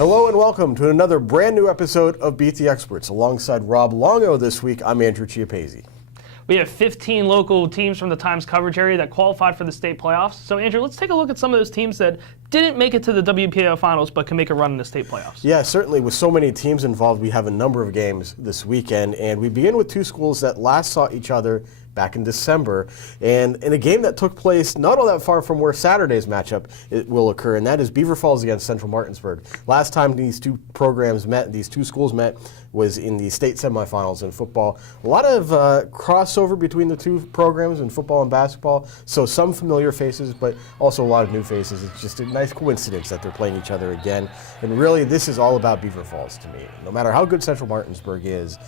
Hello and welcome to another brand new episode of Beat the Experts. Alongside Rob Longo this week, I'm Andrew Chiappesi. We have 15 local teams from the Times coverage area that qualified for the state playoffs. So, Andrew, let's take a look at some of those teams that didn't make it to the WPIAL finals but can make a run in the state playoffs. Yeah, certainly. With so many teams involved, we have a number of games this weekend. And we begin with two schools that last saw each other back in December, and in a game that took place not all that far from where Saturday's matchup will occur, and that is Beaver Falls against Central Martinsburg. Last time these two programs met, these two schools met, was in the state semifinals in football. A lot of crossover between the two programs in football and basketball, so some familiar faces, but also a lot of new faces. It's just a nice coincidence that they're playing each other again, and really this is all about Beaver Falls to me. No matter how good Central Martinsburg is,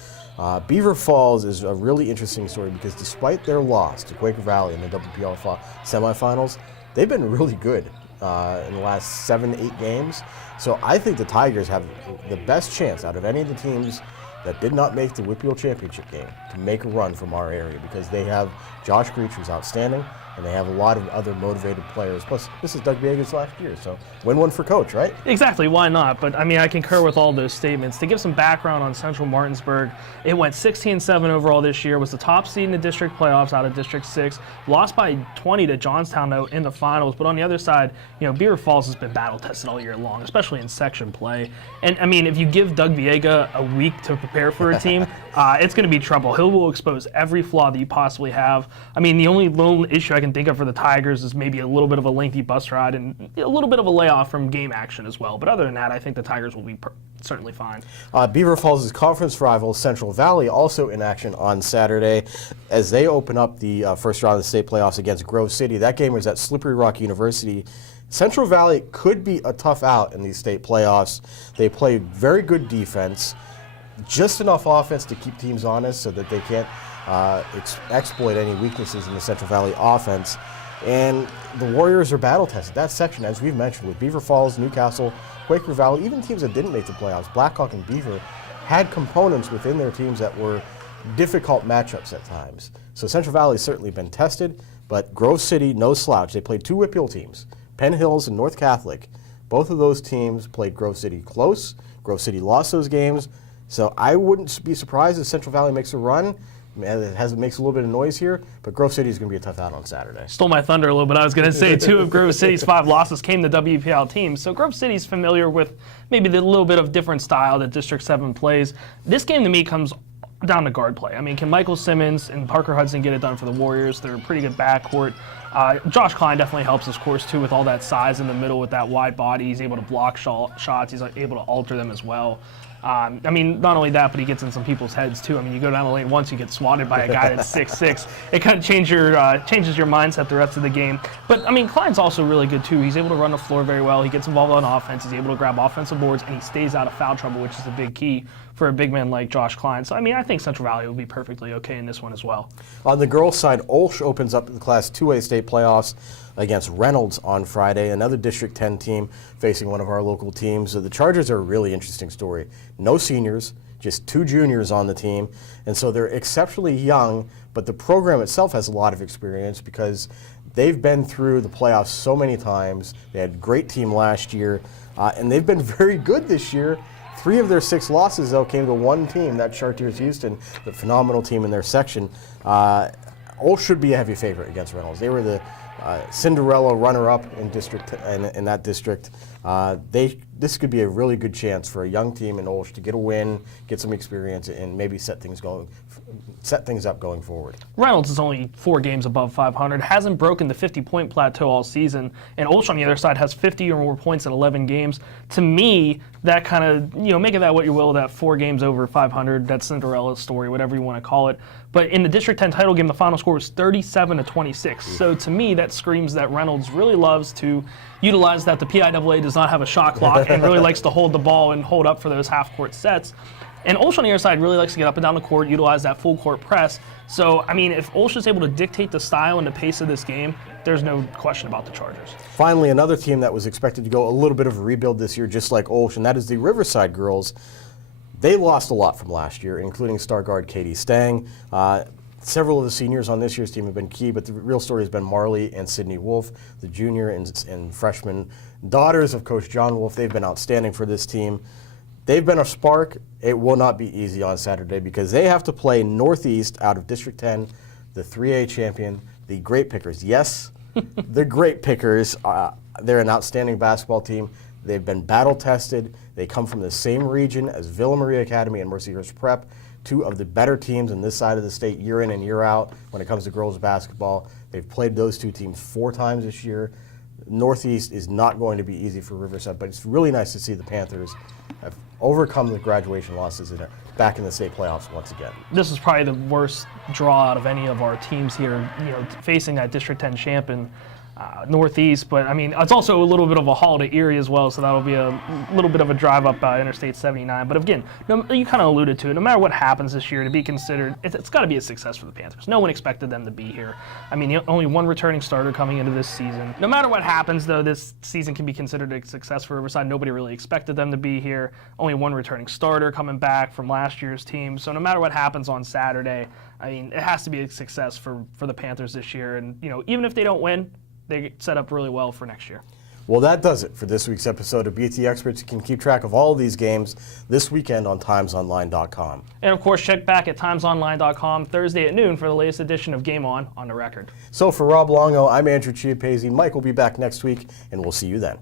Beaver Falls is a really interesting story because despite their loss to Quaker Valley in the WPL semifinals, they've been really good in the last 7-8 games. So I think the Tigers have the best chance out of any of the teams that did not make the WPL championship game to make a run from our area because they have Josh Creech, who's outstanding, and they have a lot of other motivated players. Plus, this is Doug Viega's last year, so win one for coach, right? Exactly, why not? But, I mean, I concur with all those statements. To give some background on Central Martinsburg, it went 16-7 overall this year, was the top seed in the district playoffs out of District 6, lost by 20 to Johnstown, though, in the finals. But on the other side, you know, Beaver Falls has been battle-tested all year long, especially in section play. And, I mean, if you give Doug Viega a week to prepare for a team, it's going to be trouble. He will expose every flaw that you possibly have. I mean, the only lone issue I can think of for the Tigers is maybe a little bit of a lengthy bus ride and a little bit of a layoff from game action as well. But other than that, I think the Tigers will be certainly fine. Beaver Falls' conference rival Central Valley also in action on Saturday as they open up the first round of the state playoffs against Grove City. That game was at Slippery Rock University. Central Valley could be a tough out in these state playoffs. They play very good defense, just enough offense to keep teams honest so that they can't exploit any weaknesses in the Central Valley offense. And the Warriors are battle-tested. That section, as we've mentioned, with Beaver Falls, Newcastle, Quaker Valley, even teams that didn't make the playoffs, Blackhawk and Beaver, had components within their teams that were difficult matchups at times. So Central Valley's certainly been tested, but Grove City, no slouch. They played two WPIAL teams, Penn Hills and North Catholic. Both of those teams played Grove City close. Grove City lost those games. So I wouldn't be surprised if Central Valley makes a run. It makes a little bit of noise here, but Grove City is going to be a tough out on Saturday. Stole my thunder a little bit. I was going to say 2 of Grove City's 5 losses came to WPIAL teams. So Grove City's familiar with maybe the little bit of different style that District 7 plays. This game to me comes down to guard play. I mean, can Michael Simmons and Parker Hudson get it done for the Warriors? They're a pretty good backcourt. Josh Klein definitely helps his course, too, with all that size in the middle with that wide body. He's able to block shots. He's able to alter them as well. I mean, not only that, but he gets in some people's heads, too. I mean, you go down the lane once, you get swatted by a guy that's 6'6". It kind of changes your mindset the rest of the game. But, I mean, Klein's also really good, too. He's able to run the floor very well. He gets involved on offense. He's able to grab offensive boards, and he stays out of foul trouble, which is a big key for a big man like Josh Klein. So, I mean, I think Central Valley will be perfectly okay in this one as well. On the girls' side, Olsh opens up the Class 2A state playoffs against Reynolds on Friday, another District 10 team facing one of our local teams. So the Chargers are a really interesting story. No seniors, just 2 juniors on the team, and so they're exceptionally young, but the program itself has a lot of experience because they've been through the playoffs so many times. They had a great team last year, and they've been very good this year. 3 of their 6 losses, though, came to one team, that's Chartiers Houston, the phenomenal team in their section. Olsh should be a heavy favorite against Reynolds. They were the Cinderella runner-up in that district. This could be a really good chance for a young team in Olsh to get a win, get some experience, and maybe set things up going forward. Reynolds is only 4 games above 500, hasn't broken the 50-point plateau all season, and Olsh on the other side has 50 or more points in 11 games. To me, that kind of, make of that what you will, that 4 games over 500, that Cinderella story, whatever you want to call it. But in the District 10 title game, the final score was 37-26. So to me, that screams that Reynolds really loves to utilize that the PIAA does not have a shot clock and really likes to hold the ball and hold up for those half-court sets. And Olsh on the other side really likes to get up and down the court, utilize that full-court press. So, I mean, if Olsh is able to dictate the style and the pace of this game, there's no question about the Chargers. Finally, another team that was expected to go a little bit of a rebuild this year, just like Olsh, and that is the Riverside girls. They lost a lot from last year, including star guard Katie Stang. Several of the seniors on this year's team have been key, but the real story has been Marley and Sydney Wolf, the junior and freshman daughters of Coach John Wolf. They've been outstanding for this team. They've been a spark. It will not be easy on Saturday because they have to play Northeast out of District 10, the 3A champion, the Great Pickers. Yes, the Great Pickers. They're an outstanding basketball team. They've been battle tested. They come from the same region as Villa Maria Academy and Mercyhurst Prep, two of the better teams in this side of the state year in and year out when it comes to girls basketball. They've played those two teams 4 times this year. Northeast is not going to be easy for Riverside, but it's really nice to see the Panthers have overcome the graduation losses and are back in the state playoffs once again. This is probably the worst draw out of any of our teams here, facing that District 10 champion. Northeast, but I mean, it's also a little bit of a haul to Erie as well, so that'll be a little bit of a drive up Interstate 79. But again, you kind of alluded to it. No matter what happens this year, to be considered, it's got to be a success for the Panthers. No one expected them to be here. I mean, only one returning starter coming into this season. No matter what happens, though, this season can be considered a success for Riverside. Nobody really expected them to be here. Only one returning starter coming back from last year's team. So no matter what happens on Saturday, I mean, it has to be a success for the Panthers this year. And even if they don't win, they get set up really well for next year. Well, that does it for this week's episode of Beat the Experts. You can keep track of all of these games this weekend on timesonline.com. And of course, check back at timesonline.com Thursday at noon for the latest edition of Game On the Record. So for Rob Longo, I'm Andrew Chiappese. Mike will be back next week, and we'll see you then.